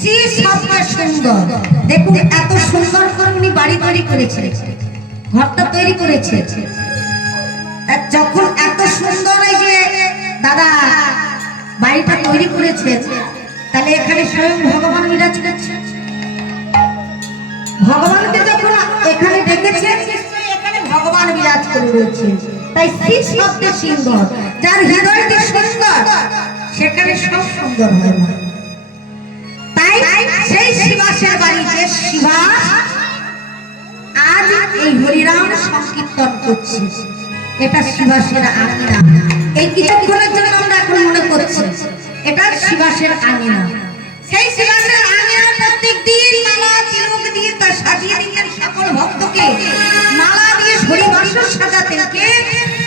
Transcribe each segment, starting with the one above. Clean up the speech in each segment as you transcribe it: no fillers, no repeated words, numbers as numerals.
শ্রী শব্দ সুন্দর। দেখুন এত সুন্দর করে উনি বাড়ি তৈরি করেছে, ঘরটা তৈরি করেছে। যখন এত সুন্দর এই যে দাদা বাড়িটা তৈরি করেছে, তাহলে এখানে স্বয়ং ভগবান বিরাজ করছে। ভগবানকে যখন এখানে ডেকেছে, এখানে ভগবান বিরাজ করে রয়েছে। তাই শ্রী শব্দ সুন্দর, যার হৃদয়টি সুন্দর সেখানে সব সুন্দর হয় না। তাই সেই শিবাসের বাড়িতে শিবাস আজ এই হরিরাম সংকীর্তন করছে। এটা শিবাসের আঙিনা। এই কিছুক্ষণের জন্য আমরা এখন মনে করছি এটা শিবাসের আঙিনা। সেই শিবাসের আঙিনার প্রত্যেক দিন মালা তিলক দিয়ে তা সাজিয়ে দিতেন সকল ভক্তকে। মালা দিয়ে হরিবাসর সাজাতেন কে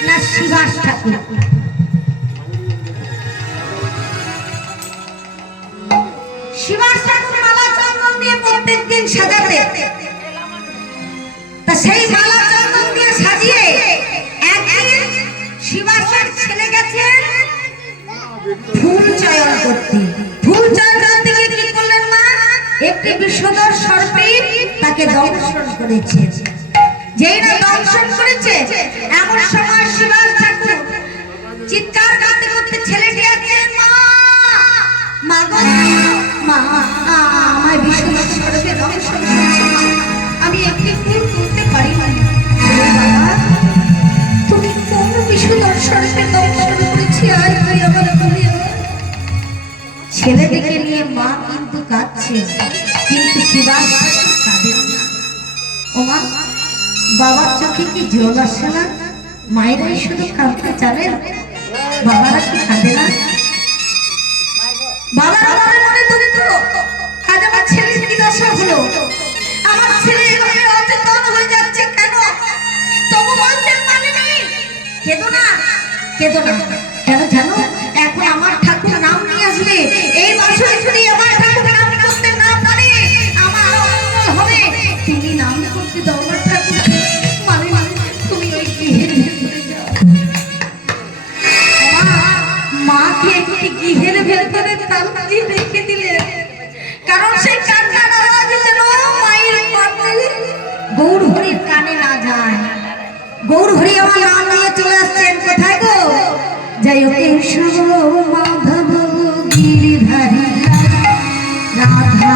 না শিবাস ঠাকুর। শিবাস ঠাকুর মালা চন্দন দিয়ে প্রত্যেক দিন সাজাতেন। তা সেই মালা চন্দন দিয়ে সাজিয়ে একদিন শিবাসের ছেলে গেছে ফুল চয়ন করতে। ফুল চয়ন করতে গিয়ে কি করলেন মা? একটি বিষধর সর্পে তাকে দংশন করেছে। যেই না দংশন করেছে, এমন সময় শিবাস ঠাকুর চিৎকার করতে করতে ছেলেটি আছে, মা মা গো মা, আমার বিষধর সর্পে দংশন করেছে, আমি একটি ফুল তুলতে পারি না। বাবা তুমি কোন বিষধর সর্পে দংশন করেছি? আয় তুই আমার বলি। ছেলেটিকে নিয়ে মা কিন্তু কাঁদছে, কিন্তু শিবাস কাঁদেন না। ও মা, বাবার চোখে কি জল আসে না? মায়েরাই শুধু কাঁদতে জানেন, বাবারা কি কাঁদে না? বাবার মনে মনে দুঃখ, আজ আমার ছেলের কি দশা হলো? আমার ছেলে এভাবে অচেতন হয়ে যাচ্ছে কেন? তবু বলছেন মানে নেই, কেঁদো না, কেঁদো না। কেন জানো? এখন আমার ঠাকুর নাম নিয়ে আসবে। এই বছরে যদি আমার ঠাকুর নাম করতে না পারে, আমার অমঙ্গল হবে। তুমি নাম করতে দাও আমার ঠাকুর, মানে তুমি ওই গৃহের ভেতরে যাও। মাকে একটি গৃহের ভেতরে তালা দিয়ে রেখে দিলে, কারণ সেই কান্নার আওয়াজ যেন মায়ের কানে, গৌর হরির কানে না যায়। গৌর হরি আমার নাম নিয়ে চলে আসছেন কোথায় গো? জয় কেশব মাধব গিরিধারী রাধা